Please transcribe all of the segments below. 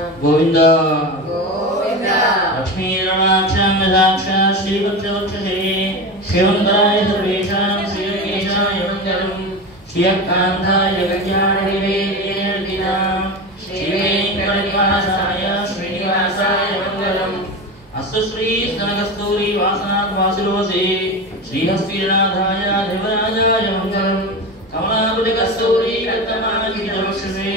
गोविंद गोविंद लक्ष्मी रमाक्षां साक्षात् श्रीवत्सवक्षसे शिवंतराय सर्वेषां श्रीकेशाय मङ्गलम् श्रियकान्ताय कल्याणनिवेदितां श्रीवेङ्कटनिवासाय श्रीनिवासाय मङ्गलम् अस्तु श्री स्तनकस्तूरी वासनात् वासुरोसे श्रीहस्तिनाथाय देवराजाय मङ्गलम् कमलाकुटिकस्तूरी कत्तमानिजवक्षसे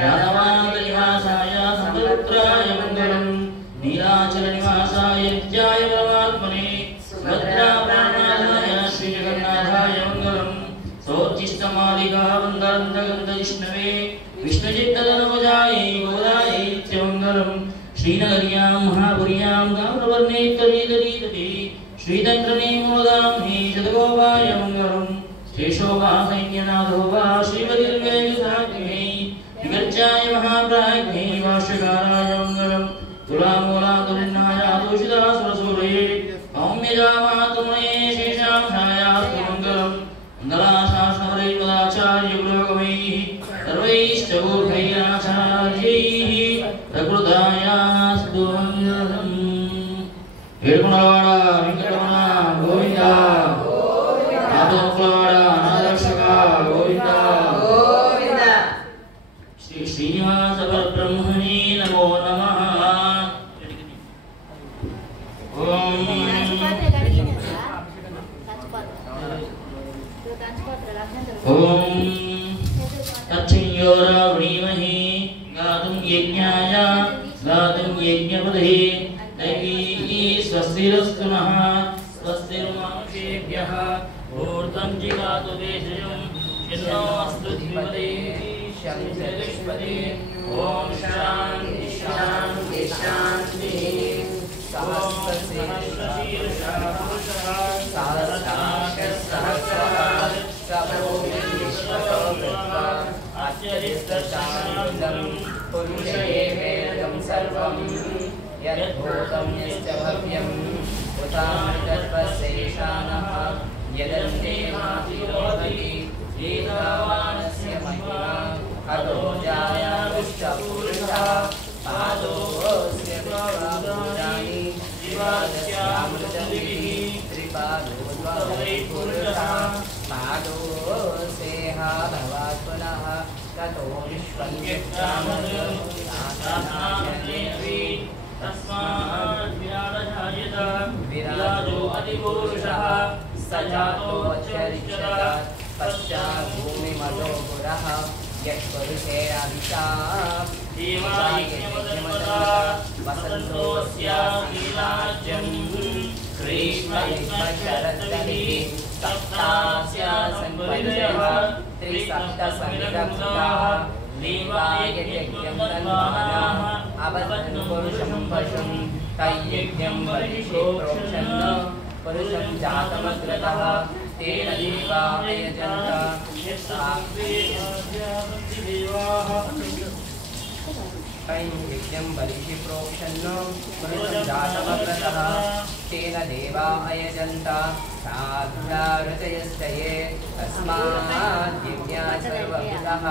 यादवानन्दनिवासाय संतपुत्राय मङ्गलम् नीलाचलनिवासाय नित्याय परमात्मने सुभद्राप्राणाय श्रीजगन्नाथाय मङ्गलम् सोच्चिष्टमालिका वन्दनन्दगन्धजिष्णवे विष्णुचित्तधर्मजायै गोदायै नित्यमङ्गलम् श्रीनगर्यां महापुर्यां ताम्रवर्णे तरीतरीतटे श्रीतन्त्रणे मोदाम्नि शतगोपाय मङ्गलम् शेषोपासैन्यनाथो वा श्रीमतिर्वेदसाग्निः विगर्जाय महाप्राज्ञै भाष्यकाराय मङ्गलम् तुलामूलातुलिन्नाय दूषितासुरसूरये सौम्यजामातुमये शेषांशायास्तु मङ्गलम् मङ्गलाशासनवरैर्मदाचार्यपुरोगमैः सर्वैश्च ऊर्ध्वैराचार्यैः प्रकृतायास्तु मङ्गलम्। ఏడుకొండలవాడ వెంకటరమణ గోవింద ఆపదముక్లవాడ అనాథరక్షక గోవింద గోవింద శ్రీ శ్రీనివాస పరబ్రహ్మణే నమో నమః. ఓం ఓం తచ్చంయోరావణీమహే గాతుం యజ్ఞాయ గాతుం యజ్ఞపదే दैवी स्वस्तिरस्तु नः स्वस्तिर्मानुषेभ्यः ऊर्ध्वं जिगातु वेषजं चिन्नोऽस्तु द्विपदे शंसरिष्पदे ॐ शान्ति शान्ति शान्तिः सहस्रशीर्षः पुरुषः सहस्राक्षसहस्रः सभोविश्वसौभृत्वा आचरितशान्तं पुरुषेवेदं सर्वम् यद्भूतं यश्च भव्यम् उतामृतत्वशेषानः यदन्ते मातिरोधति एतावानस्य महिमा अतो जायाविष्टपुरुषः पादोऽस्य भूतानि दिवास्यामृतदिभिः त्रिपादोद्वै पुरुषः पादोऽसेहा भवात् पुनः ततो विश्वं यच्चामृतम् तस्मात् विराजयत विराजो अधिपुरुषः स जातोऽच्चरिष्यत् पश्चात् भूमिमतो पुरः यत्पुरुषेणाभिषा देवायज्ञमदर्पदा वसन्तोऽस्यास्तिराज्यम् ग्रीष्मयुग्मशरद्दनिः सप्तास्या संपरिदः त्रिसप्तसमिदमुदाः देवायज्ञं तन्मनः अवदन् पुरुषं पशुं तयज्ञं बलिषोक्षन् पुरुषं जातमग्रतः तेन देवा यज्ञं बलिषि प्रोक्षन् पुरुषं जातमग्रतः तेन देवा अयजन्त साध्यारचयश्चये तस्मात् यज्ञात् सर्वभूतः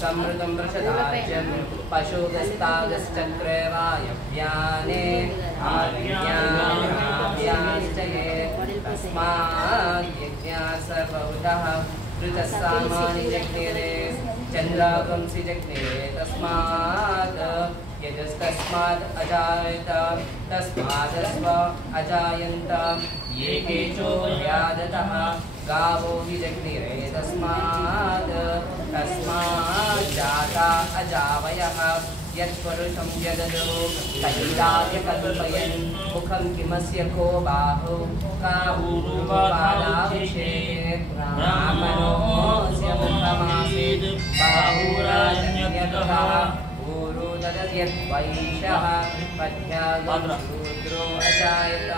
समृतं वृषदाज्यं पशुगस्तागश्चक्रे वायव्याने आर्याश्चये तस्मात् यज्ञात् सर्वभूतः ऋतः सामानि जज्ञेरे चन्द्रागंसि जज्ञेरे तस्मात् यजस्तस्मात् अजायत तस्मादस्व अजायन्त ये केचो व्यादतः गावो हि जज्ञिरे तस्मात् जाता अजावयः यत्पुरुषं यदजो तैलाव्यकल्पयन् मुखं किमस्य को बाहु काहुरुपादाविषेत् ब्राह्मणोऽस्य मुखमासीत् बाहुराजन्यतः ऊरु तदयद्वैषः पद्यागमशूद्रो अजायत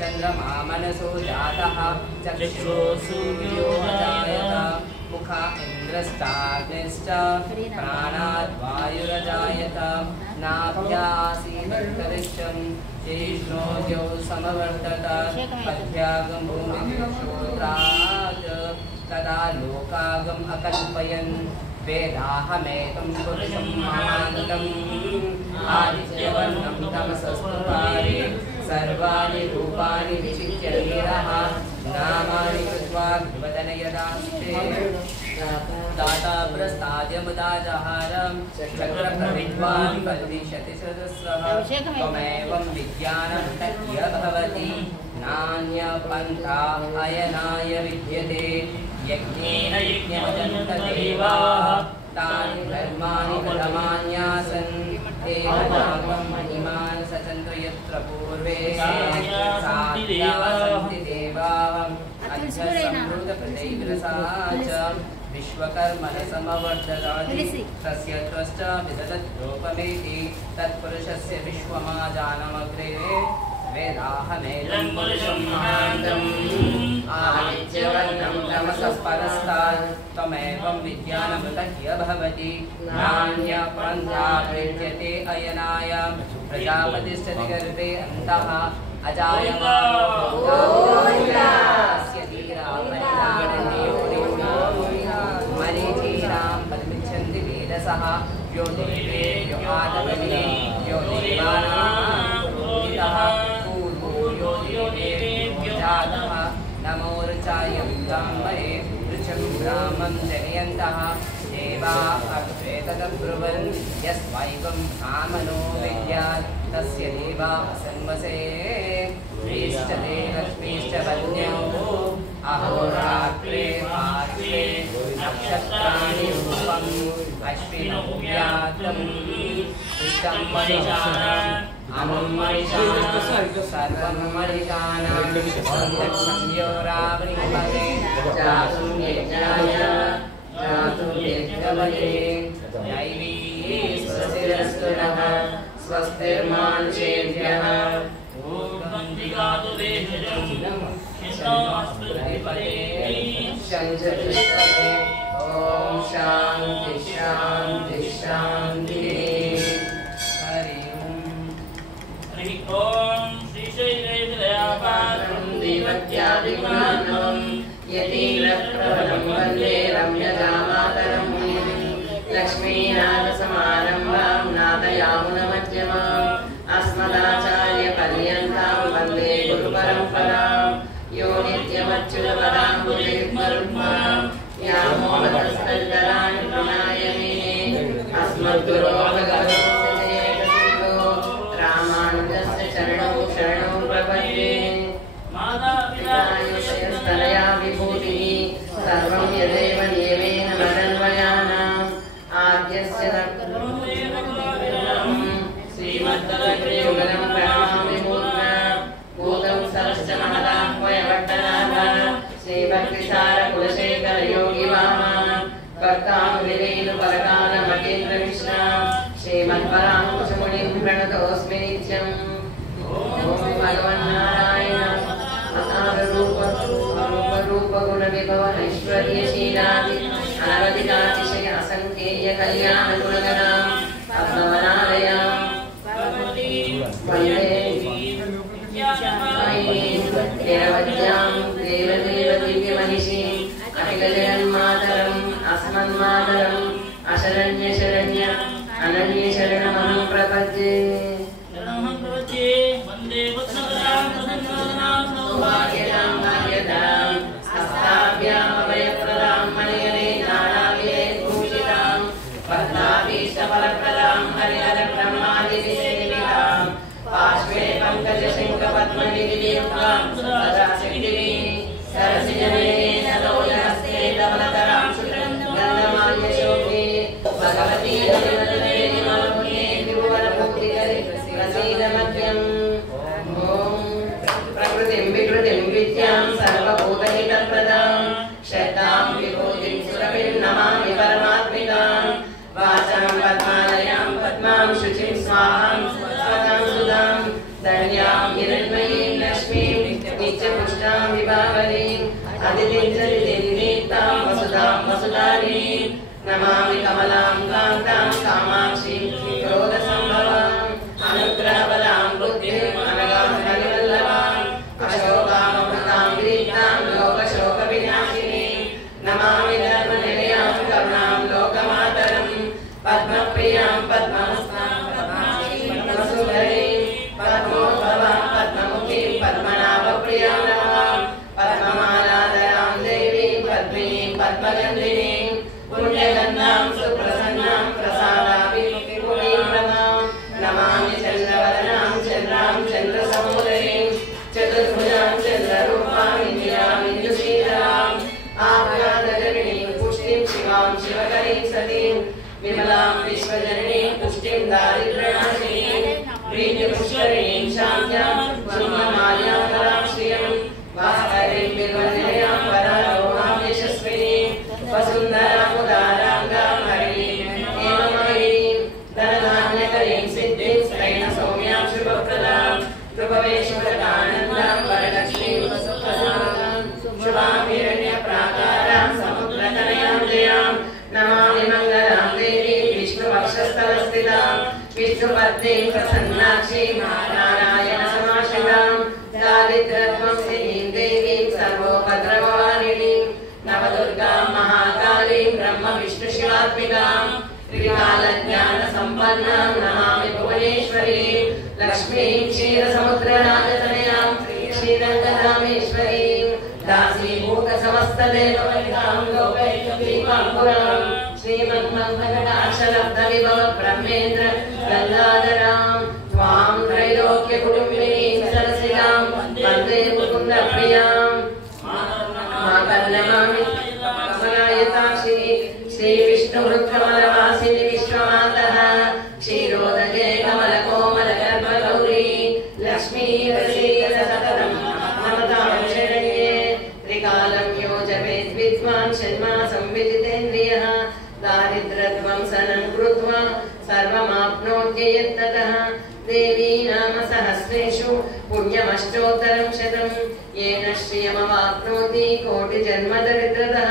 चन्द्रमा मनसो जातः चक्षुः सूर्यो अजायत मुखा इन्द्रश्चाग्निश्च प्राणाद् वायुरजायत नाभ्यासीदन्तरिक्षं जिष्णोऽद्यौ समवर्तत पद्यागं भूमिश्रोत्रात् तदा लोकागम् अकल्पयन् वेदाहमेतं पुरुषं महान्तम् आदित्यवर्णं तमसस्तुतारे सर्वाणि रूपाणि विचित्य वीरः नामानि कृत्वा विवदनयदास्ते दाता प्रस्ताद्यमुदाजहारं चक्रप्रविद्वान् कल्पिष्यति सदस्रः त्वमेवं विज्ञानं तस्य भवति नान्यपन्था अयनाय विद्यते यज्ञेन यज्ञमदन्त देवाः तानि धर्माणि कथमान्यासन् देवताकं महिमान् सचन्तो यत्र पूर्वे सान्ति देवाः अध्यसंवृतप्रदैग्रसा च विश्वकर्मण समवर्धदाति तस्य त्वश्च विदधद्रूपमेति तत्पुरुषस्य विश्वमाजानमग्रे वेदाहमेनं पुरुषं महान्तम् आदित्यवर्णं तमसः परस्तात् त्वमेवं विज्ञानमृतस्य भवति नान्यपन्था विद्यते अयनाय प्रजापतिश्चति गर्भे अन्तः अजायमानस्य मरीचीनां पद्मिच्छन्ति वेदसः यो देवेभ्यो आदमने यो देवानां पूर्वो यो देवेभ्यो जातः नमो ऋचायं गाम्बरे ऋचं ब्राह्मं जनयन्तः देवा अग्रेतदब्रुवन् यस्वैवं ब्राह्मणो विद्यात् तस्य देवा असन्वसे श्रीश्चते लक्ष्मीश्च वन्यो अहोरात्रे पार्श्वे नक्षत्राणि रूपम् अश्विनौ व्यातम् इष्टं मणिशानम् अमुं मणिशानम् सर्वं मणिशानम् संयो रावणिपदे जातुं यज्ञाय जातुं यज्ञवले दैवी स्वस्तिरस्तु नः स्वस्तिर्मानुषेभ्यः ओम शांति शांति शांति हरि ओम श्री शैलेशदयापात्रं देवत्यादिगुणान्नं यतीन्द्रप्रभं वन्दे रम्यजामातरं लक्ष्मीनाथसमारम्भां नाथयामुनमध्यमाम् अस्मदाचार्यपर्यन्तां वन्दे गुरुपरम्परां यो नित्यमच्युतपदाम्बुजयुग्मरुक्मां व्यामोहतस्तराणि प्रणायमेने अस्मद्गुरोः भगवतो रामानुजस्य चरणौ शरणौ प्रपद्ये मातापितायुषयस्तनया विभूतिः सर्वं यदेव नियमेन मदन्वयानाम् आद्यस्य श्रीमद्दलग्रेयुगलं प्रणमामि भूतं सरश्च महदाह्वयवट्टनाथ श्रीभक्तिसारकुलशेखरयोगिवाहान् कर्तानुविलेनुपरकालमतीन्द्रमिश्रा श्रीमत्पराङ्कुशमुनिं प्रणतोऽस्मि नित्यम् ॐ भगवन्नारायण अनादरूपगुणविभवनैश्वर्यशीलादि अनवधिकातिशय असङ्ख्येय कल्याणगुणगणां पद्मवनालयां वन्दे निरवध्यां देवदेवदिव्यमहिषीं अखिलजगन्मातरम् अस्मन्मातरम् अशरण्यशरण्य अनन्यशरणमहं प्रपद्ये वन्दे सौभाग्यदां भाग्यदां हस्ताभ्यामभयप्रदां मणिगणे नानाविधभूषितां पद्माभीष्टफलप्रदां हरिहरब्रह्मादिसेवितां पार्श्वे पङ्कजशङ्खपद्मनिधियुक्तां सदा शक्तिः सरसिजनयने सरोजहस्ते धवलतरां गन्धमाल्यशोभे भगवती हरिवदने विभुवनभूतिकरे प्रसीदमध्यम् प्रकृतिं विकृतिं विद्यां सर्वभूतहितप्रदां श्रद्धां विभूतिं सुरभिर्नमामि परमात्मिकां वाचां पद्मालयां पद्मां शुचिं स्वाहां स्वदां सुधां धन्यां हिरण्मयीं लक्ष्मीं नित्यपुष्टां विभावरीं अदितिं च दितिं वसुधां वसुधारीं नमामि कमलां कान्तां कामाक्षीं क्रोधसम्भवां अनुग्रहबलां बुद्धिं अनगाहरिवल्लभां अशोकामृतां गिरीतां लोकशोकविनाशिनीं नमामि धर्मनिलयां करुणां लोकमातरं पद्मप्रियां पद्महस्तां पद्माक्षीं प्रीतिपुष्करीं शान्त्यां शुभमाल्यां पराश्रियं वाहरीं निर्वलयां वरारोहां यशस्विनीं वसुन्धरां उदाराङ्गां हरिणीं हेममयीं धनधान्यकरीं सिद्धिं स्त्रैण सौम्यां शुभप्रदां कृपवेशप्रदानन्दां वरलक्ष्मीं वसुप्रदां शुभां हिरण्यप्राकारां समुद्रतनयां जयां नमामि मङ्गलां देवीं विष्णुवक्षस्थलस्थितां विष्णुपत्नीं प्रसन्नाक्षीं नारायणसमाश्रितां दारिद्र्यध्वंसिनीं देवीं सर्वोपद्रववारिणीं नवदुर्गां महाकालीं ब्रह्मविष्णुशिवात्मिकां त्रिकालज्ञानसम्पन्नां नमामि भुवनेश्वरीं लक्ष्मीं क्षीरसमुद्रराजतनयां श्रीरङ्गधामेश्वरीं दासीभूतसमस्तदेववनितां गौरैकदीपाङ्कुरां श्रीमन्मन्मकटाक्षलब्धविभव ब्रह्मेन्द्र गङ्गाधरां त्वां त्रैलोक्यकुटुम्बिनीं सरसिजां वन्दे मुकुन्दप्रियां मातर्नमामि कमलायताक्षी श्रीविष्णुहृत्कमलवासिनि विश्वमातः क्षीरोदये कमलकोमलगर्भगौरी लक्ष्मी प्रसीद सततं नमतां शरण्ये त्रिकालं योजयेत् विद्वान् षण्मासं विजितेन्द्रियः दारिद्र्यध्वंसनं कृत्वा सर्वमाप्नोत्ययत्ततः देवी नाम सहस्रेषु पुण्यमष्टोत्तरं शतं येन श्रियमवाप्नोति कोटिजन्मदरिद्रतः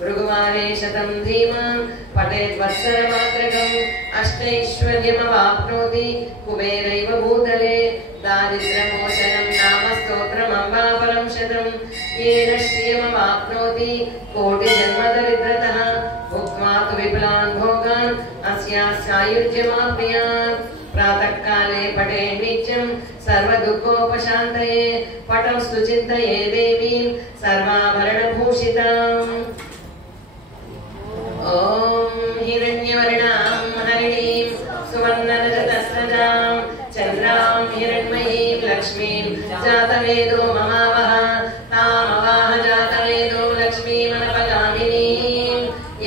भृगुवारे शतं धीमान् पठेत् वत्सरमात्रकम् अष्टैश्वर्यमवाप्नोति कुबेरैव भूतले दारिद्र्यमोचनं नाम स्तोत्रमम्बापरं शतं येन श्रियमवाप्नोति कोटिजन्मदरिद्रतः भुक्त्वा तु विपुलान् भोगान् अस्याः सायुज्यमाप्नुयात् प्रातःकाले पठे नित्यं सर्वदुःखोपशान्तये पठंस्तु चिन्तये देवीं सर्वाभरणभूषिताम् ॐ हिरण्यवर्णां हरिणीं सुवर्णरजतस्रजां चन्द्रां हिरण्मयीं लक्ष्मीं जातवेदो ममावह तामवाह जातवेदो लक्ष्मीमनपगामिनीं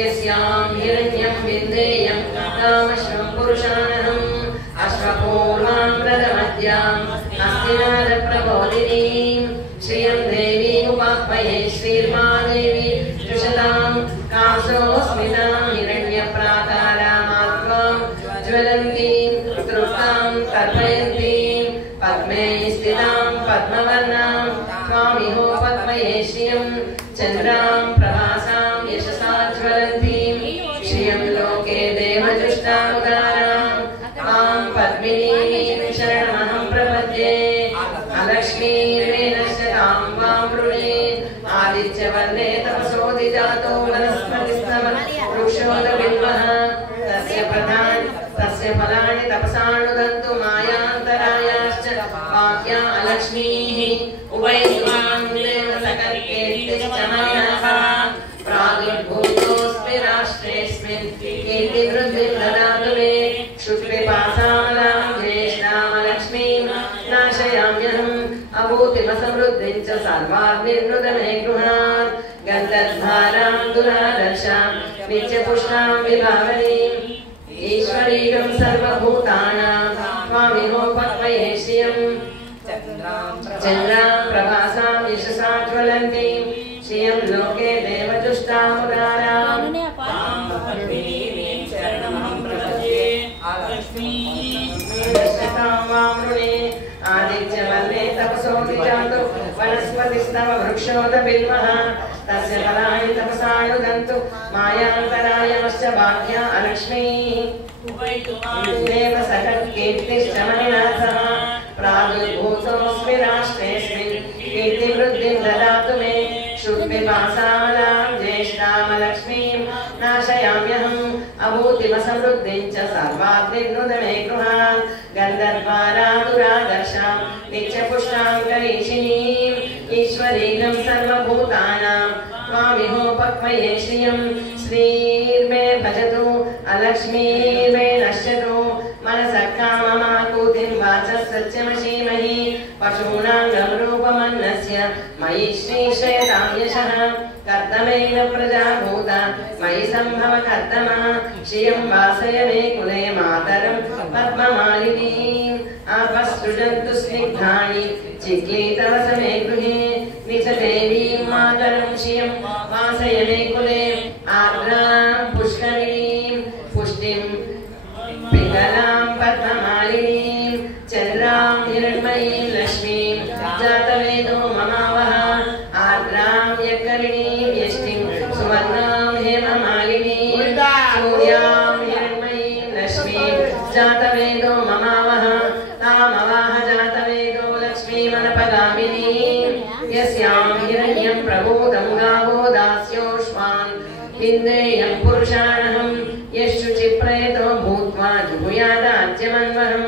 यस्यां हिरण्यं विन्देयं कामश्वं पुरुषाणहम् अश्वपूर्वां रथमद्याम् हस्तिनादप्रबोधिनीं श्रियं देवीमुपाह्वये श्रीर्मादेवी जुषतां कांसोऽस्मितां हिरण्यप्राकारामात्मां ज्वलन्तीं तृप्तां तर्पयन्तीं पद्मे स्थितां पद्मवर्णां त्वामिहोपह्वये श्रियं चन्द्रां प्रभासां यशसा ज्वलन्तीं श्रियं लोके देवजुष्टामुदारां तां पद्मिनीं शरणमहं प्रपद्ये अलक्ष्मीर्वेनश्यतां वां वृणे आदित्यवर्णे तपसोदिजातो वनस्पतिस्तव वृक्षोदबिल्वः तस्य फलानि तपसानुदन्तु मायान्तरायाश्च वाक्या अलक्ष्मीः उभयस्वां देव सकर्केर्तिश्च मयः प्रादुर्भूतोऽस्मि राष्ट्रेऽस्मिन् कीर्तिवृद्धिं ददातु मे क्षुत्पिपासालां ज्येष्ठामलक्ष्मीं नाशयाम्यहम् अभूतिमसमृद्धिं च सर्वाग्निर्नुद मे गृहात् गन्धद्वारां दुरादर्शां नित्यपुष्टां विभावनीम् ईश्वरीयं सर्वभूतानां त्वामिहोपह्वये श्रियं चन्द्रां प्रभासां यशसा ज्वलन्तीं श्रियं लोके देवजुष्टामुदारां आदित्यवर्णे तपसोदिजातो वनस्पतिस्तव वृक्षोदबिल्वः तस्य फलानि तपसानुदन्तु मायान्तरायमश्च वाक्या अलक्ष्मीः देव सकर्कीर्तिश्च मयिना सह प्रादुर्भूतोऽस्मि राष्ट्रेऽस्मिन् कीर्तिवृद्धिं ददातु मे क्षुत्पिपासालां ज्येष्ठामलक्ष्मीं नाशयाम्यहम् अभूतिमसमृद्धिं च सर्वाग्निर्नुद मे गृहात् गन्धद्वारां दुरादर्शां नित्यपुष्टां करीषिणीम् ईश्वरीनं सर्वभूतानां त्वामिहोपह्वये श्रियं श्रीर्मे भजतु अलक्ष्मीर्मे नश्यतु मनसः काममाकूतिं वाचः सत्यमशीमहि पशूनां गमरूपमन्नस्य मयि श्रीश्रयतां यशः कर्तमेन प्रजाभूता मयि सम्भव कर्तमः श्रियं वासय मे कुले मातरं पद्ममालिनीं आपसृजन्तु स्निग्धानि चिक्लीतव समे गृहे निजदेवीं मातरं श्रियं वासय मे कुले आर्द्रां पुष्करीं पुष्टिं पिङ्गलां पद्ममालिनीं चन्द्रां हिरण्मयीं लक्ष्मीं जातवेदो ममावह आर्द्रां यकर्णीं यष्टिं सुवर्णां हेममालिनीं सूर्यां हिरण्मयीं लक्ष्मीं जातवेदो ममावह तामवाह जातवेदो लक्ष्मीमनपगामिनीं यस्यां हिरण्यं प्रबोधं गावो दास्योष्मान् इन्द्रियं पुरुषाणहं यशुचिप्रेतो भूत्वा जुहुयादाज्यमन्वहं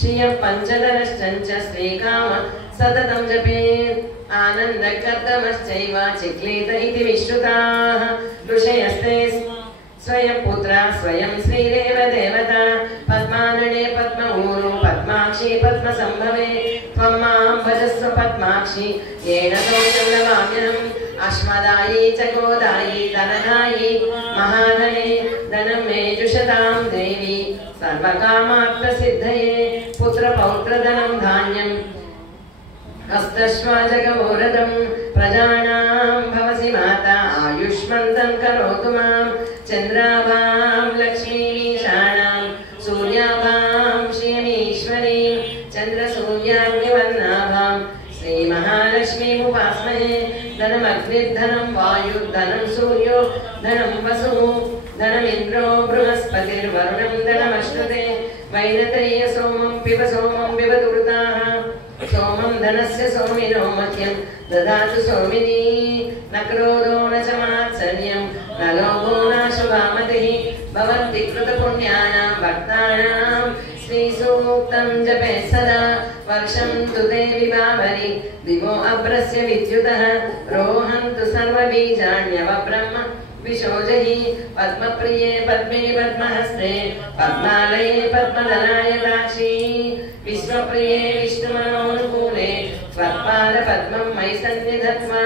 श्रियः पञ्चधरश्चञ्च श्रीकाम सततं जपेत् आनन्दकर्दमश्चैव चिक्लीत इति विश्रुताः ऋषयस्ते स्वयंपुत्रा स्वयं श्रीरेव देवता पद्मानने पद्मऊरु पद्माक्षी पद्मसंभवे त्वं मां भजस्व पद्माक्षी येन सौचन्दवाम्यहम् अश्मदायी च गोदायी धनदायी महाधने धनं मे जुषतां देवी सर्वकामार्थसिद्धये पुत्रपौत्रधनं धान्यं हस्तश्वाजगवोरदं प्रजानां भवसि माता आयुष्मन्तं करोतु मां चन्द्राभां लक्ष्मीमीशानां सूर्याभां श्रियमीश्वरीं चन्द्रसूर्याग्निवर्णाभां श्रीमहालक्ष्मीमुपास्महे धनमग्निर्धनं वायुर्धनं सूर्यो धनं वसुः धनमिन्द्रो बृहस्पतिर्वरुणं धनमश्नुते वैनतेय सोमं पिब दुर्ताः सोमं धनस्य सोमिनो मह्यं ददातु सोमिनी न क्रोधो न च मात्सर्यं न लोभो न शुभामतिः भवन्ति कृतपुण्यानां भक्तानां श्रीसूक्तं जपे सदा वर्षं तु ते विभावरि दिवो अभ्रस्य विद्युतः रोहन्तु सर्वबीजान्यव ब्रह्म विशोजहि पद्मप्रिये पद्मे पद्महस्ते पद्मालये पद्मधराय दाक्षी विश्वप्रिये विष्णुमनोनुकूले त्वत्पादपद्मं मयि सन्निधत्वा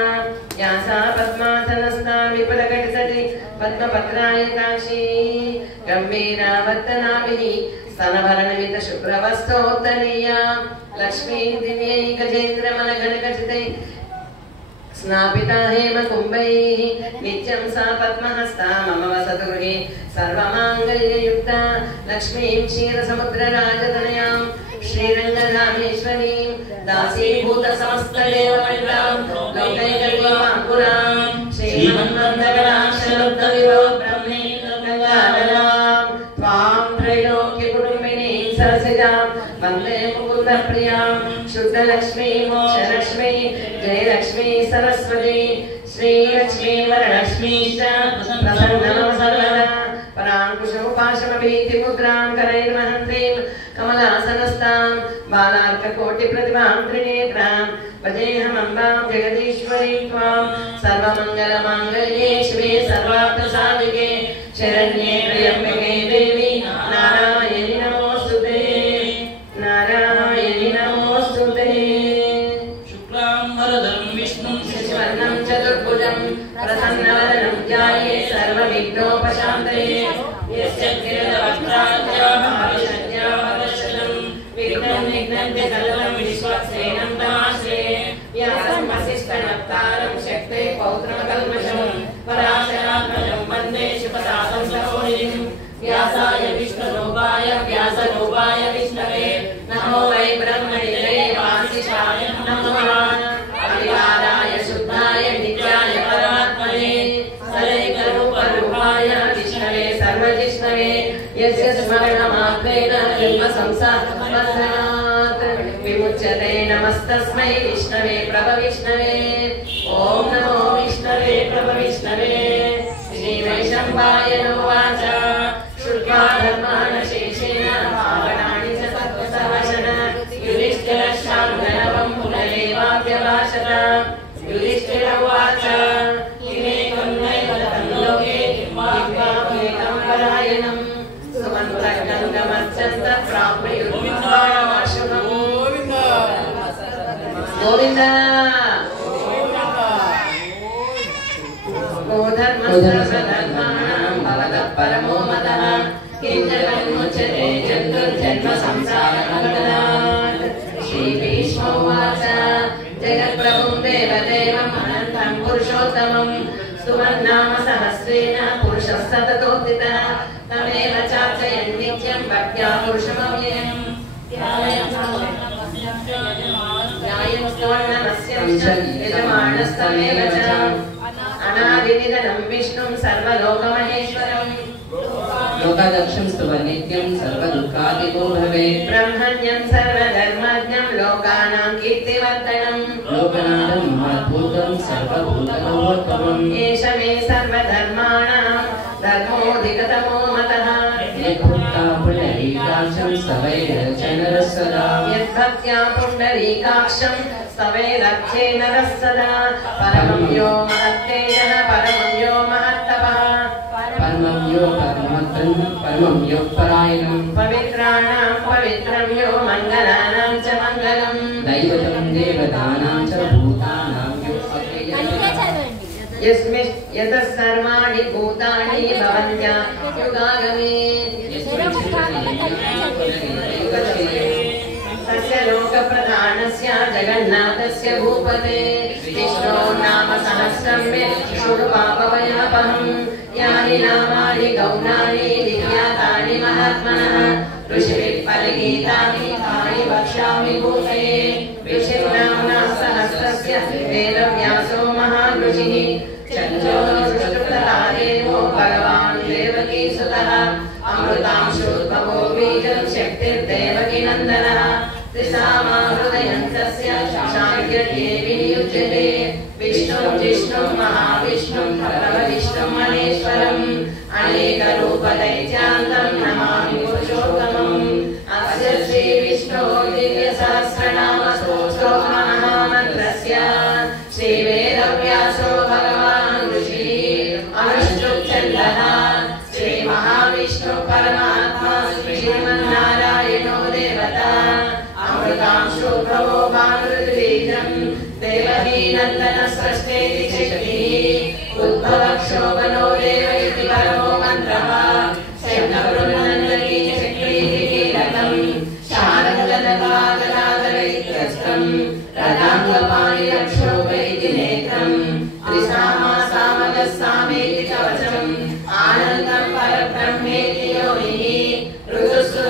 या सा पद्मासनस्था विपुलकटितटी पद्मपत्राय दाक्षी गम्भीरावर्तनाभिः स्तनभरणमितशुभ्रवस्तोत्तरीया लक्ष्मी दिव्यै गजेन्द्रमलघनकचितै स्नापिता हेमकुम्भैः नित्यं सा पद्महस्ता मम वसतु गृहे सर्वमाङ्गल्ययुक्ता लक्ष्मीं क्षीरसमुद्रराजतनयां श्रीरङ्गधामेश्वरीं दासीभूतसमस्तदेवमण्डां लोकैकल्पमाङ्कुरां श्रीमन्मन्दकटाक्षलब्धविभो ब्रह्मेन्द्रगङ्गाधरां त्वां त्रैलोक्यकुटुम्बिनीं सरसिजां वन्दे मुकुन्दप्रियां शुद्धलक्ष्मी मोक्षलक्ष्मी जयलक्ष्मी सरस्वती श्रीलक्ष्मी वरलक्ष्मी च प्रसन्नं सर्वदा पराङ्कुशोपाशमभीतिमुद्रां करैर्वहन्तीं कमलासनस्तां बालार्ककोटिप्रतिभां त्रिनेत्रां भजेऽहमम्बां जगदीश्वरीं त्वां सर्वमङ्गलमाङ्गल्ये शिवे सर्वार्थसाधिके शरण्ये त्र्यम्बके देवी नारायणि नमोऽस्तुते नारायणि नमोऽस्तुते शशिवर्णं चतुर्भुजं प्रसन्नवदनं ध्याये सर्वविघ्नोपशान्तये यस्य किरीटवक्त्राद्यामहाविशद्यामदर्शनं विघ्नं निघ्नन्ति सकलं विश्वक्सेनं तमाश्रये व्यासं वसिष्ठनप्तारं शक्ते पौत्रमकल्मषं पराशरात्मजं वन्दे शुभदातं सहोनिधिं व्यासाय विष्णुरूपाय व्यासरूपाय विष्णवे नमो वै ब्रह्मणिधे वासिष्ठाय नमः अविवादाय शुद्धाय नित्याय परमात्मने सरैकरूपरूपाय विष्णवे सर्वजिष्णवे यस्य स्मरणमात्रेण जन्मसंसारबन्धनात् विमुच्यते नमस्तस्मै विष्णवे प्रभविष्णवे ॐ नमो विष्णवे प्रभविष्णवे श्रीवैशम्पाय उवाच श्रुत्वा धर्मानशेषेण पावनानि च सत्त्वसवशन युधिष्ठिरश्चाङ्गनवं पुनरेवाभ्यभाषत युधिष्ठिर उवाच किमेकं नैव तं लोके किं वाक्यमेकं परायणं सुमन्त्रगन्धमर्चन्तः प्राप्नुयुर्विद्वानाशुभम् गोविन्द गोधर्मसर्वधर्माणां भवतः परमो मतः किं जगन्मुच्यते चतुर्जन्म देवम् अनन्तं पुरुषोत्तमम् सुमन्नाम सहस्रेण पुरुषः सततोत्थितः तमेव चार्चयन् नित्यं भक्त्या पुरुषमव्ययम् यजमानस्तमेव च अनादिनिधनं विष्णुं सर्वलोकमहेश्वरम् लोकादक्षं स्तुवन्नित्यं सर्वदुःखादिको भवेत् ब्रह्मण्यं सर्वधर्मज्ञं लोकानां कीर्तिवर्धनम् लोकनाथं महद्भूतं सर्वभूतमहोत्तमम् एष मे सर्वधर्माणां धर्मोऽधिकतमो मतः यद्भक्त्या पुण्डरीकाक्षं स्तवैरर्चनरः सदा यद्भक्त्या पुण्डरीकाक्षं स्तवेदर्चेन नरः सदा परमं यो महत्तेजः परमं यो महत्तपः परमं यो परायणं पवित्राणां पवित्रं यो मङ्गलानां च मङ्गलम् दैवतं देवतानां च भूतानां यो यतः सर्वाणि भूतानि भवन्त्या युगागमे तस्य लोकप्रधानस्य जगन्नाथस्य भूपते विष्णो नाम सहस्रं मे शृणु पापभयापहम् यानि नामानि गौणानि विख्यातानि महात्मनः ऋषिभिः परिगीतानि तानि वक्ष्यामि भूते ऋषिर्नाम्ना सहस्रस्य वेदव्यासो महान् ऋषिः चन्द्रोष्टुप्रधारेणो भगवान् देवकीसुतः अमृतांशोद्भवो बीजं शक्तिर्देवकी नन्दनः त्रिसामाहृदयं तस्य शाक्यर्ये विनियुज्यते विष्णुं जिष्णुं महाविष्णुं परमविष्णुं महेश्वरम् अनेकरूपदैत्यान्तं नमामि पुरुषोत्तमम् अस्य श्रीविष्णोः दिव्यसहस्रनामस्तोत्रमहामन्त्रस्य श्रीवेदव्यासो भगवान् ऋषिः अनुष्टुप्छन्दः श्रीमहाविष्णु परमात्मा श्रीमन्नारायणो देवता अमृतांशो प्रभो भानुर्बीजम् देवकी नन्दन स्रष्टेति शक्तिः उद्भवक्षोभनो देव इति परमो मन्त्रः शब्दवृन्दकी चक्रीति कीलकम् शारदनगागदाधर इत्यस्त्रम् रदाङ्गपाणिरक्षोभ इति नेत्रम् त्रिसामा सामगः सामेति कवचम् आनन्दं परब्रह्मेति योनिः ऋतुसु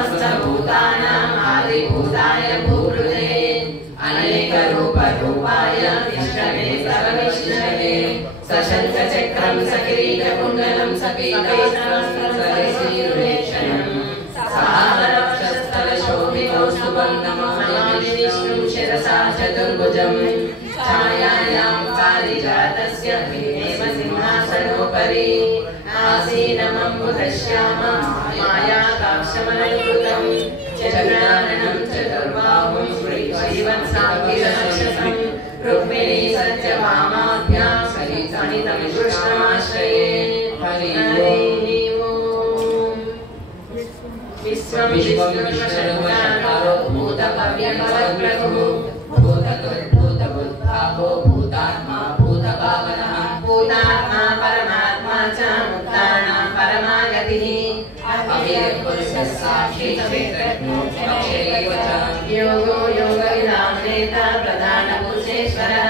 समस्तभूतानाम् आदिभूताय भूकृते अनेकरूपरूपाय विष्णवे सर्वविष्णवे सशङ्खचक्रं सकिरीटकुण्डलं सपीतवस्त्रं सरिसीरुलेक्षणम् साहरक्षस्थलशोभितो शुभं नमामि विष्णुं शिरसा चतुर्भुजं छायायां पारिजातस्य हेमसिंहासनोपरि आसीनमम्बुधश्यामं मायाकाक्षमलङ्कृतं चक्रनारणं चतुर्बाहुं श्रीवत्साङ्गिरक्षसं रुक्मिणी सत्यभामाभ्यां सहितं कृष्णमाश्रये हरि ओम्। विश्वं विश्वशङ्करो भूतभव्यभवत्प्रभुः भूतकृद्भूतबुद्धाभो भूतात्मा भूतभावनः भूतात्मा परमात्मा च मुक्तानां परमा गतिः अव्ययपुरुषः साक्षी क्षेत्रज्ञो अक्षरेव च योगो योगविधानेता प्रधानपुरुषेश्वरः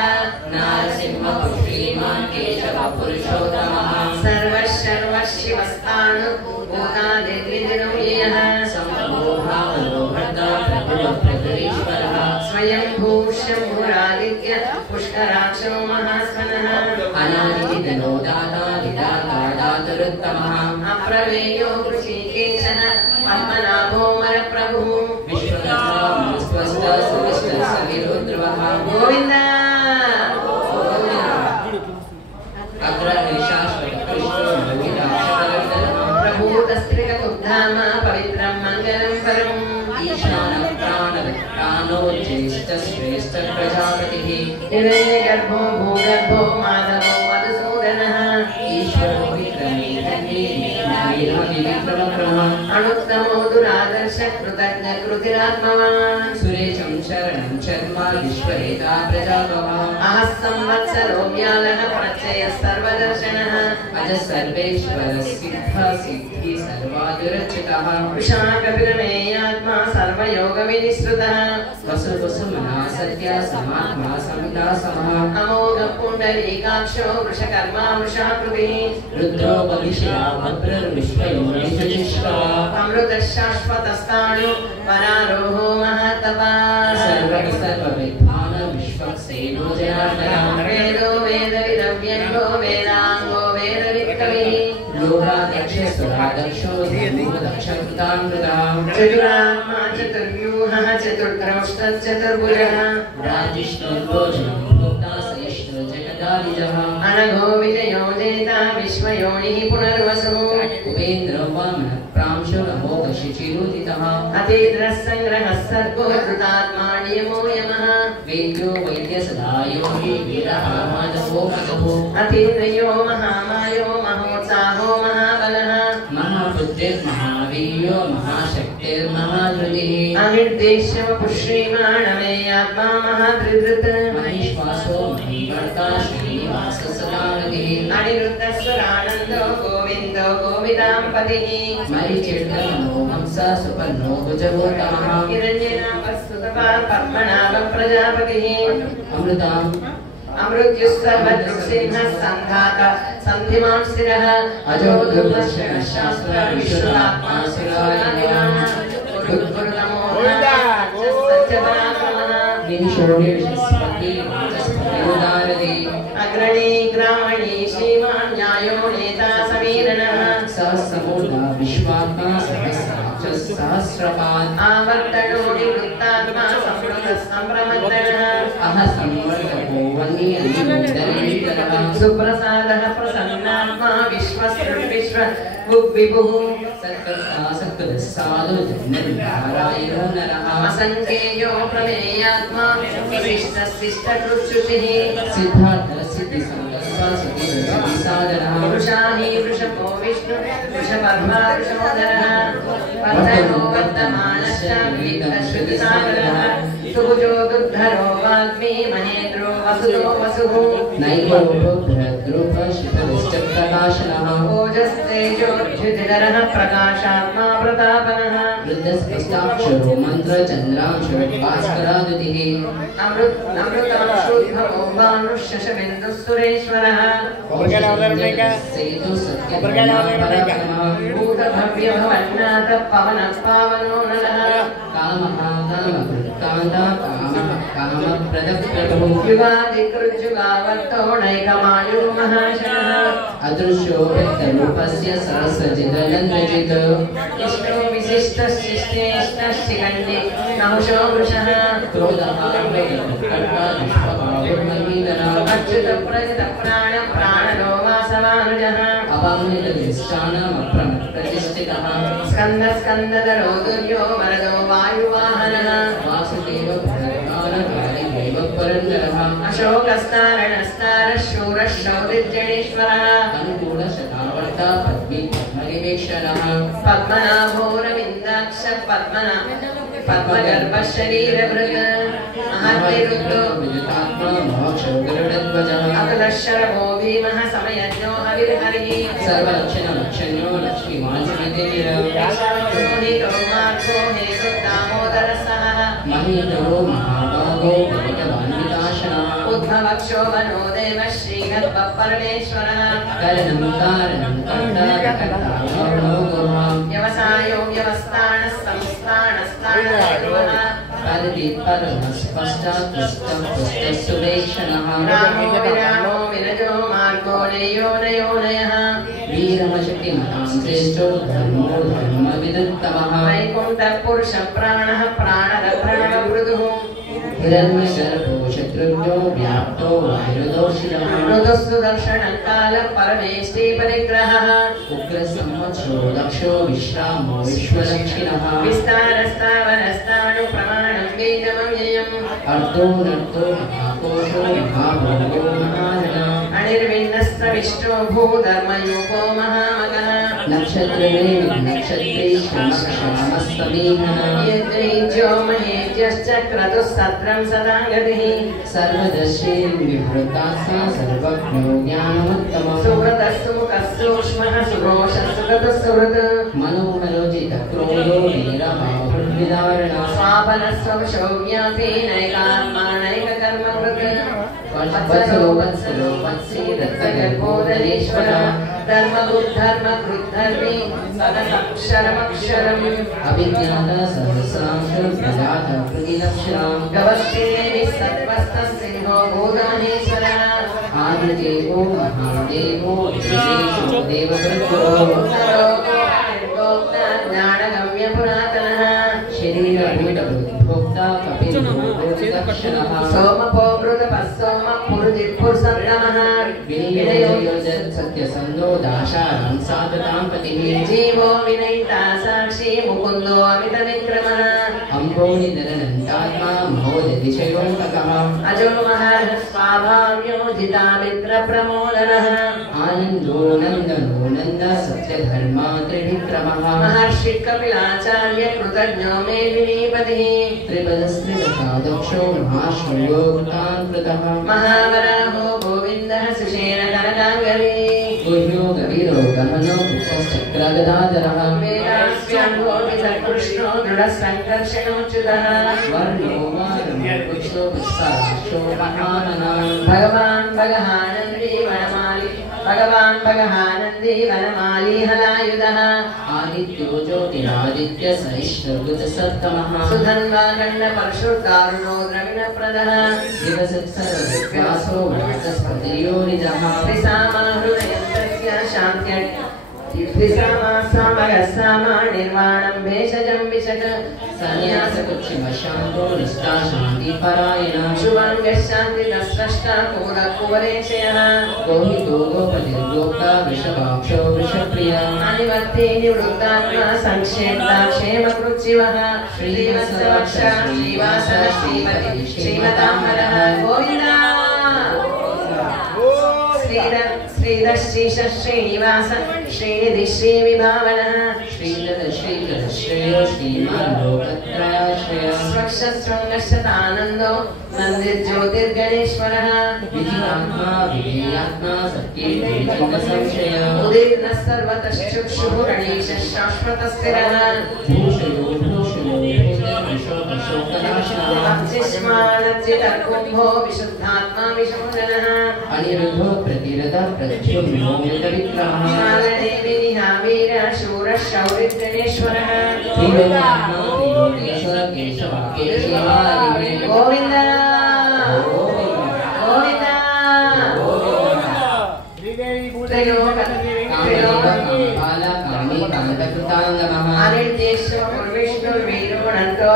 नारसिंहः श्रीमान् केशवः पुरुषोत्तमः सर्वशर्वशिवस्तानुभूतादिर्विजनो यः सम्भोभावनो भर्ता प्रभुरप्रभुरीश्वरः स्वयंभूः शम्भुरादित्य पुष्कराक्षो महास्वनः अनादिनो दाता विदाता दातुरुत्तमः अप्रमेयो ऋषिकेशः पद्मनाभो वरप्रभुः विश्वनाथः स्वस्ता सविरुद्रवः गोविन्द प्रभूतस्त्रिकमुद्धाम पवित्रं मङ्गलं परम् ईशान प्राणो ज्येष्ठ श्रेष्ठ प्रजापतिः हिरण्यगर्भो भूगर्भो माधवो मधुसूदनः ईश्वरो विक्रमः अनुत्तमो दुरादर्श कृतज्ञ कृतिरात्मवान् सुरेशं शरणं शर्मा विश्वरेता प्रजाभवः अहः संवत्सरो व्यालः प्रत्ययः सर्वदर्शनः अज सर्वेश्वर सिद्ध सिद्धि सर्वादिरचितः विशाखविरमेयात्मा सर्वयोगविनिश्रुतः वसु वसुमना सत्या समात्मा समिता समः अमोघ पुण्डरीकाक्षो वृषकर्मा वृषाकृतिः रुद्रो भविष्या भद्रर्विश्वयोनिजुष्टः अमृतशाश्वतस्ताणु परारोहो महतपाः सर्वविद्वान विश्वक्सेनो जनार्दनः वेदो वेदविदव्यङ्गो वेदाङ्गो वेदवित्कविः लोकाध्यक्षसुराध्यक्षो दक्षकृतामृतः चतुरात्मा चतुर्व्यूहः चतुर्द्रष्टश्चतुर्भुजः राजिष्णुर्भोजनं भोक्ता सहिष्णु जगदादिजः अनघो विजयो जेता विश्वयोनिः पुनर्वसुः उपेन्द्रो वामनः प्रांशुरमोघशिचिरुदितः अतीन्द्रः सङ्ग्रहः सर्गो कृतात्मा नियमो यमः वेद्यो वैद्य सदा योगी वीरः माधवो मधुः अतीन्द्रियो महामायो महोत्साहो महाबलः महाबुद्धिर्महावीर्यो महाशक्तिर्महाधृतिः अनिर्देश्यवपुश्रीमाणमेयात्मा महाधृधृत् महेश्वासो महीवर्ता श्रीनिवास सदानदिः अनिरुद्धस्वरानन्दो गोविन्दो गोविदाम्पतिः मरीचिर्दमनो हंसा सुपर्णो भुजगोतमः हिरण्यनाभस्तुतपा पद्मनाभ प्रजापतिः अमृताम् अमृत्युः सर्वदृक्सिंहः सन्धाता सन्धिमान् स्थिरः अजो दुर्दर्शनः शास्त्र विश्वदात्मा सुरादिनां गुरुतमो सत्यपराक्रमः निमिषोनिर्विशस्पति वाचस्पतिरुदारति अग्रणी ग्रामणी श्रीमान् न्यायो नेता समीरणः सहस्रमूर्धा विश्वात्मा सहस्रपात् आवर्तनो निवृत्तात्मा संवृतः सम्प्रमत्तनः अह संवर्धको वन्यनिर्दलीकरः सुप्रसादः प्रसन्नात्मा विश्वस्पृष्ट्विश्व बुग्विभुः सत्कर्ता सत्कृतस्साधु जन्मनारायणो नरः असङ्ख्येयो प्रमेयात्मा विशिष्टशिष्टकृत्सुचिः सिद्धार्थ सिद्धिसङ्कल्प सिद्धिसाधनः वृषाहि वृषभो विष्णु वृषपर्वा वृषोदरः वर्धनो वर्धमानश्च विविधश्रुतिसागरः सुभुजो दुर्धरो वाग्मी महेन्द्रो वसुतो वसुः नैवो बृहद्रूपशिखरिश्चप्रकाशनः ओजस्तेजोर्ध्युतिधरः प्रकाशात्मा प्रतापनः वृद्धस्पष्टाक्षरो मन्त्रचन्द्रांशुर्भास्करादितिः अमृतांशुद्भवो भानुः सुरेश्वरः सेतु सत्यपराक्रमः भूतभव्यभवन्नाथ पवनः पावनो नरः कामः कामकृत्कान्ता कामः कामप्रदप्रभुः युगादिकृज्जुगावर्तो नैकमायो महाशनः अदृश्यो व्यक्तरूपस्य सरसजिदनन्दजित् विष्णो विशिष्टशिष्टेष्टशिखण्डे नहुषो वृषः अच्युतप्रजितप्राण प्राणलो वासवानुजः अवाङ्नितधिष्ठानमप्रतिष्ठितः स्कन्दस्कन्दधरो दुर्यो वरदो वायुवाहनः वासुदेव भरद्वारकारिदेव पुरन्दरः अशोकस्तारणस्तारः शूरः शौरिर्जनेश्वरः अनुकूलशतावर्ता पद्मी पद्मनिवेशनः पद्मनाभोरविन्दाक्ष पद्मना पद्मगर्भ शरीरभृत महर्षिरुद्रो अतुलशरभो भीमः समयज्ञो हविर्हरिः सर्वलक्षणलक्षण्यो लक्ष्मीवान्सितो मार्गो हेतुर्दामोदरसः महीतो महाभागो परितवान्विताशनः उद्भवक्षो वनो देव श्रीगर्भ परमेश्वरः करणं कारणं कर्तारकर्तारणो गुरुः व्यवसायो व्यवस्थानः संस्थानस्थानः परमस्पष्टात्पष्टपुष्टसुवेक्षणः रामो विरामो विरजो मार्गो नयो नयो नयः वीरमशक्तिमतां श्रेष्ठो धर्मो धर्मविदुत्तमः वैकुण्ठः पुरुषः प्राणः प्राणदप्रणवमृदुः हिरण्यगर्भो शत्रुघ्नो व्याप्तो वायुदोषितः मृदुस्सुदर्शनं कालः परमेष्टि परिग्रहः उग्रसंवत्सरो दक्षो विश्रामो विश्वदक्षिणः विस्तारस्तावनस्तानु प्रमाणं वेदमव्ययम् अर्धो नर्तो महाकोशो महाभोगो महाजना अनिर्विण्णस्त्रविष्टो भूधर्मयोगो महामगः नक्षत्रे नक्षत्रे श्रमक्षामस्तमीहः यद्रीज्यो महेज्यश्च क्रतुः सत्रं सदा गतिः सर्वदर्शीं विवृतात्मा सर्वज्ञो ज्ञानमुत्तमः सुव्रतः सुमुखः सूक्ष्मः सुघोषः सुगतः सुहृत् मनोमलोचितक्रोधो वीरबाहुर्विदारणः स्वापनः स्वशौर्यापि नैकात्मा नैककर्मकृत् वत्सलो वत्सलो वत्सीदत्तगर्भोदरेश्वरः धर्मकृद्धर्मी सदसक्षरमक्षरम् अभिज्ञातः सहस्रांशो प्रजातः प्रतिलक्षणाम् गवस्तिदेवी सत्त्वस्तसिंहो भूतमहेश्वरः आदिदेवो महादेवो विशेषो देववृत्तो ज्ञानगम्य पुरातनः शरीरभूतभोक्ता कपिलभूतिदक्षिणः सोमपो मृतपः सोमः पुरुजित्पुरुषोत्तमः विनयोजत् सत्यसन्धो दाशारां साधतां पतिः जीवो विनयिता साक्षी मुकुन्दो अमितविक्रमः अम्बोनिधरनन्तात्मा महोदधिशयोऽन्तकः अजो महः स्वाभाव्योजिता मित्रप्रमोदनः आनन्दो नन्दनो नन्द सत्यधर्मा त्रिविक्रमः महर्षि कपिलाचार्य कृतज्ञो मे विनीपतिः त्रिपदस्त्रिदशादक्षो महाश्रयो कृतान्कृतः महावराहो गोविन्दः सुषेण कनकाङ्गली गुह्यो गवीरो गहनो पुष्पश्चक्रगदाधरः वेदास्याङ्गो विसकृष्णो दृढः सङ्कर्षणोच्युतः वर्णो वारणो पुष्पो पुष्पराक्षो महाननः भगवान् भगहानन्दी वनमाली हलायुधः आदित्यो ज्योतिरादित्य सहिष्णुर्गुतसत्तमः सुधन्वा गण्डपरशुर्दारुणो द्रविणप्रदः दिवसत्सर्वविश्वासो वाचस्पतियो निजः त्रिसामा हृदयन्तस्य शान्त्य द्विसामा सामगः सामा निर्वाणं भेषजं विशक सन्न्यासकुक्षिमशान्तो निष्ठा शान्तिपरायणः शुभाङ्गः शान्तिदस्रष्टा कुवरेशयः गोहितो गोपतिर्गोप्ता वृषभाक्षो वृषप्रियः अनिवर्ते निवृत्तात्मा संक्षेप्ता क्षेमकृच्छिवः श्रीवत्सवक्षः श्रीवासः श्रीमति श्रीमताम्बरः गोविन्दा श्रीधर श्रीनिवास श्रीनिधि श्रीविभावनः श्रीधर श्रेयो श्रीमान् लोकत्रयाश्रयः स्वक्षशृङ्गशतानन्दो नन्दिर्ज्योतिर्गणेश्वरः विधिरात्मा विधेयात्मा सत्येन्द्रियसंशयः उदीर्णः सर्वतश्चक्षुः गणेशः शाश्वतस्थिरः भूषयो भूषयोः विशुद्धात्मा विशुद्धनः अनिरुद्धो प्रतिरथः प्रद्युम्नो मृतविक्रमः कालदेवी निहावीर शूरः शौरिर्गणेश्वरः त्रिलोकात्मा त्रिलोकेश्वर केशवा केशवादिवे गोविन्द गोविन्द अनिर्देश्यो विष्णुर्वीरो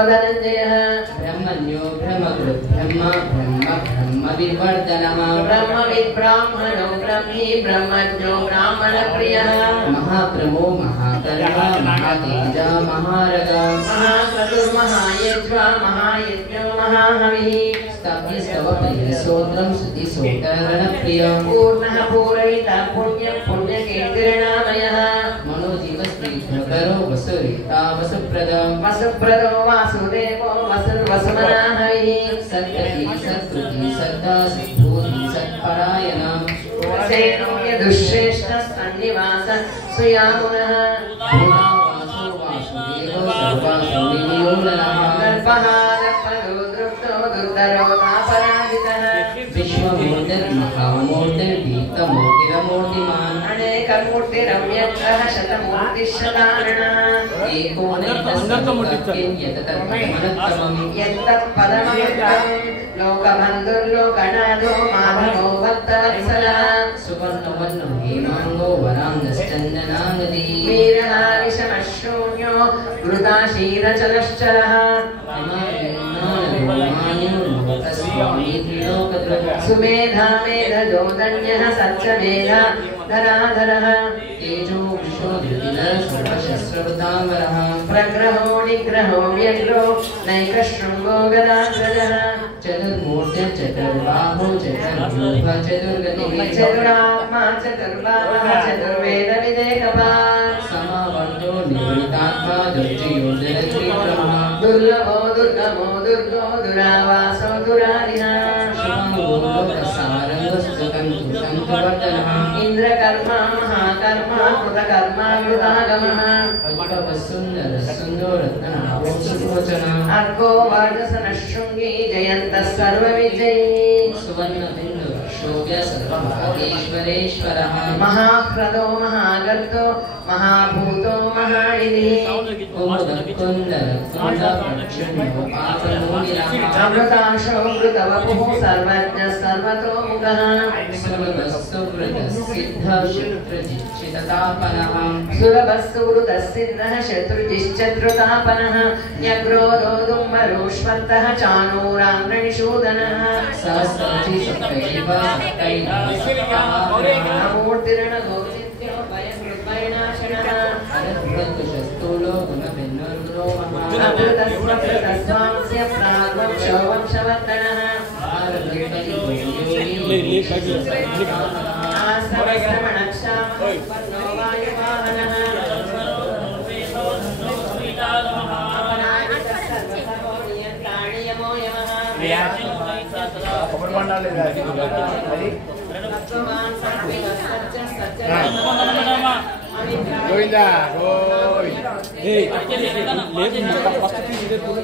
धनञ्जयः ब्रह्मण्यो ब्रह्मकृत् ब्रह्म ब्रह्म ब्रह्मविवर्धनः ब्रह्मविद् ब्राह्मणो ब्रह्मी ब्रह्मज्ञो ब्राह्मणप्रियः महाप्रभो महाकर्मा महातेज महारगा महाक्रतुर्महायज्वा महायज्ञो महाहविः स्तव्यस्तव प्रियस्तोत्रं स्तुतिस्तोत्रगणप्रियः पूर्णः पूरयिता पुण्यं पुण्यकीर्तिर्नामयः मनोजीवस्त्रीभ्यो विघ्नकरो वसुरिता वसुप्रदं वसुप्रदो वासुदेवो वसुर्वसुमनाहै सत्यति सत्कृति सद्दा सद्भूति सत्परायणं सेनो यदुश्रेष्ठस्तन्निवास सुयामुनः भूरावासो वासुदेवो सर्वासो नियोननः गर्भहारफलो दृष्टो दुर्धरो नापराजितः विश्वमूर्तिर्महामूर्तिर्भीतमूर्तिरमूर्तिमान् अनेकमूर्तिरव्यग्रः शतमूर्तिशताननः यत्तत्पदमयुक्तं लोकबन्धुर्लोकनाथो माधवो भक्तवत्सलः सुवर्णवर्णो हेमाङ्गो वराङ्गश्चन्दनाङ्गदी वीरः विषमशून्यो घृताशीरचलश्चलः सुमेधा मेधजो धन्यः सत्यमेधा धराधरः तेजो विशोधिनः सर्वशस्त्रवृताम्बरः प्रग्रहो निग्रहो व्यग्रो नैकशृङ्गो गदाग्रजः चतुर्मूर्तिर्चतुर्बाहो चतुर्भुः चतुर्गतिः चतुरात्मा चतुर्बाहः चतुर्वेदविदेकपाः समावर्तो निर्वृतात्मा दुर्जयोधरत्रिक्रमः दुर्लभो दुर्गमो दुर्गो दुरावासो दुरारिः इंद्रकर्मा महाकर्मा कृतकर्मा कृतागमः अर्को वर्धसनशृङ्गी जयन्तः सर्वविजयी सुवर्णबिन्दुशोभ्य महाह्रदो महागर्तो महाभूतो महानिधि अमृताशो मृतवपुः सर्वज्ञः सर्वतोमुखः सुलभस्तुवृतसिद्धः शत्रुजिश्चत्रुतापनः न्यग्रोधो दुम्बरोष्वत्तः चानूराङ्गणिषूदनः मूर्तिर्णगोचित्यो भयकृद्भयनाशनः अमृतस्वस्य प्राग्वंशो वंशवर्धनः आश्रमश्रमणक्षामो वायुवाहनः नियन्त्राणियमो यमः Govinda, oi. Ei, leva posso pedir tudo.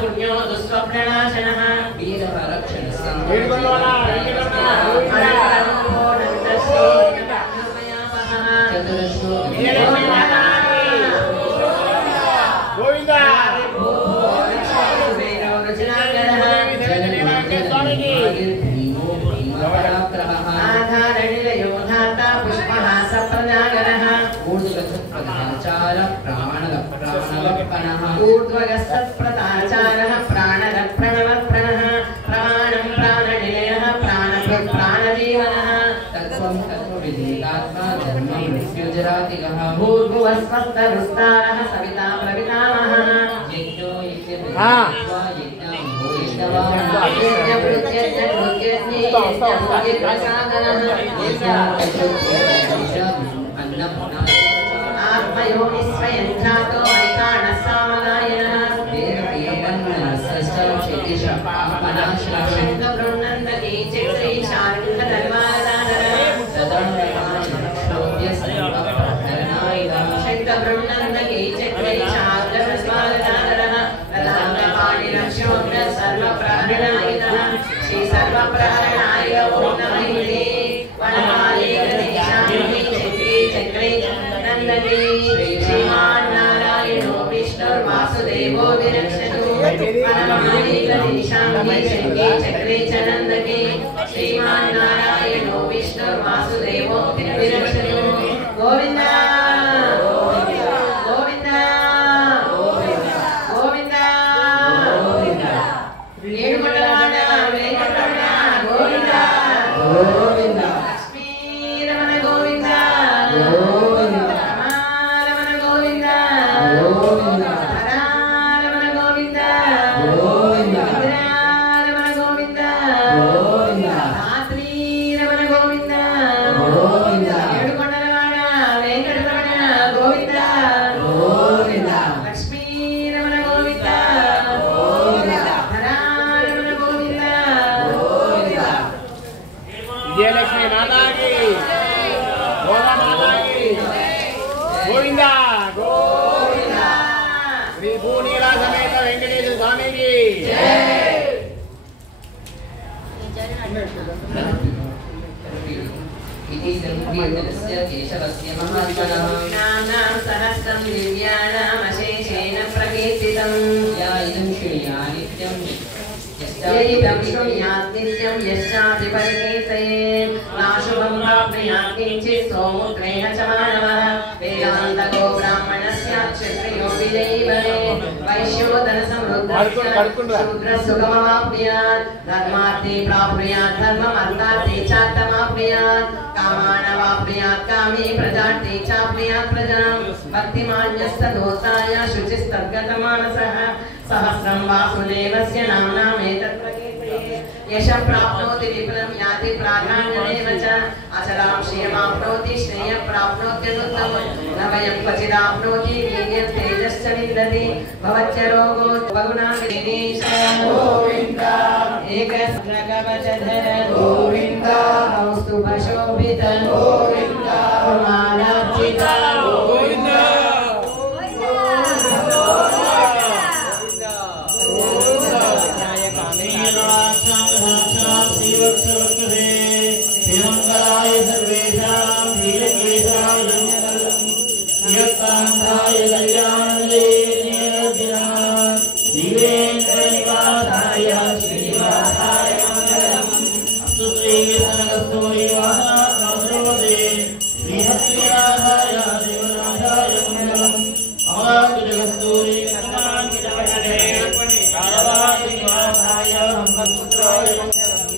पुण्यो दुष्स्वप्ननाशनः आधारणिलयोधाता पुष्पहास प्रजागरः ऊर्ध्वगस्तत्प्रताचारः प्राणरप्रणवप्रणः प्राणं प्राणनिलयः प्राणजीवनः भूर्भुवस्वस्तरुस्तारः सविता प्रपितामहः आत्मयोनिस्वयन्त्रातो वैकाणसामगायनः शङ्खबृन्नन्दकी चित्री शार्ङ्गधर्मादानः शङ्खबृन्नन्दकी चित्री शार्ङ्गधर्मादानः ललाटपाणिरक्षोभ्य सर्वप्रहरणायिनः श्री सर्वप्रहरणाय ॐ नमः वनमाली गणेशानि चक्रे नन्दकी श्रीमान् नारायणो विष्णुर्वासुदेवो विरक्षतु वनमाली गणेशानि चक्रे च नंदकी श्रीमान नारायणो विष्णु वासुदेवो विरक्षणो गोविंद गोविंद गोविंद ఏడుకొండలవాడ వెంకటరమణ గోవింద గోవింద లక్ష్మీ రమణ గోవింద గోవింద రమణ గోవింద గోవింద రమణ గోవింద గోవింద రమణ గోవింద గోవింద రాత్రి రమణ గోవింద గోవింద ఏడుకొండలవాడ వెంకటరమణ గోవింద గోవింద లక్ష్మీ రమణ గోవింద विजयलक्ष्मी माता की गोदा माता की गोविंदा गोविंदा श्री भूनीला समेत वेंकटेश्वर स्वामी की इति संकीर्तनस्य केशवस्य महात्मनः नाम सहस्रं दिव्यानामशेषेण प्रकीर्तितं या इदं श्रेया नित्यं यदिदं शृणुयात् नित्यं यश्चापि परिकीर्तयेत् नाशुभं प्राप्नुयात् किञ्चित् सोमुद्रेण च मानवः वेदान्तको ब्राह्मणस्याक्षत्रियो विजयीवरे वैश्यो धनसमृद्धस्य शूद्रसुखमवाप्नुयात् धर्मार्थे प्राप्नुयात् धर्ममर्थार्थे चार्थमाप्नुयात् कामानवाप्नुयात् कामे प्रजार्थे चाप्नुयात् प्रजां भक्तिमान्यस्तदोत्ताय शुचिस्तद्गतमानसः सहस्रं वासुदेवस्य नाम्नामेतत् प्रकीर्तये यशः प्राप्नोति विपुलं याति प्राधान्यमेव च अचलां श्रियमाप्नोति श्रेयः प्राप्नोत्यनुत्तमं न वयं क्वचिदाप्नोति वीर्यं तेजश्च विन्दति भवच्च रोगो बहुनागरीश गोविन्द एकस्रकवचधर गोविन्द कौस्तुभशोभित गोविन्द मालार्चित गोविन्द श्रीमंगलाय सर्वेषां श्रीकेशाय यत्कान्ताय कल्याणले निरतिनाथ दिवेन्द्रनिवासाय श्रीनिवासाय मङ्गलम् अस्तु श्रीसनकस्तूरिवासाय श्रीहस्तिनाथाय देवनाथाय मङ्गलम् अवातु जगस्तूरि कथाङ्कितवचने कालवादिनिवासाय हम्पत्पुत्राय मङ्गलम्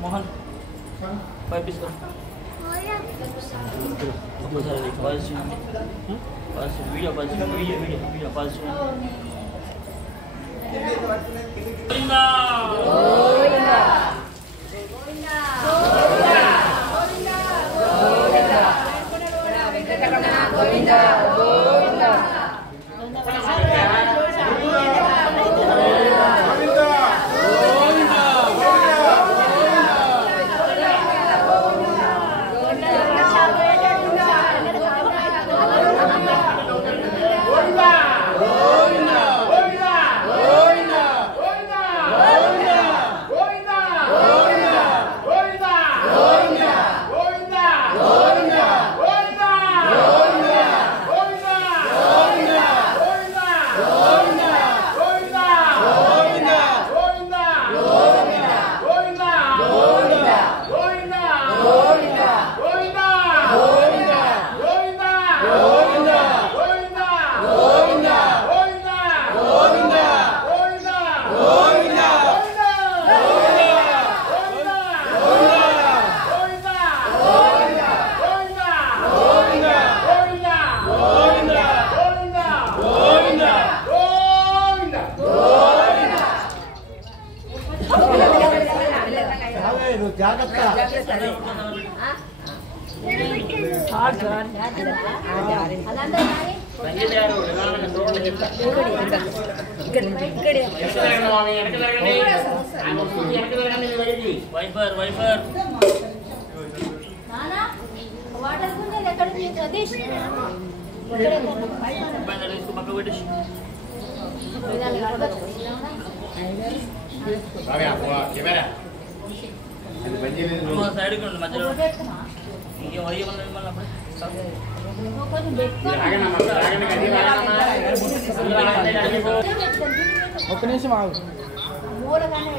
मोहन వాటర్ గుంజలు ఎక్కడ సతీష్ ఒక్క నిమిషం ఆగు. మూలగానే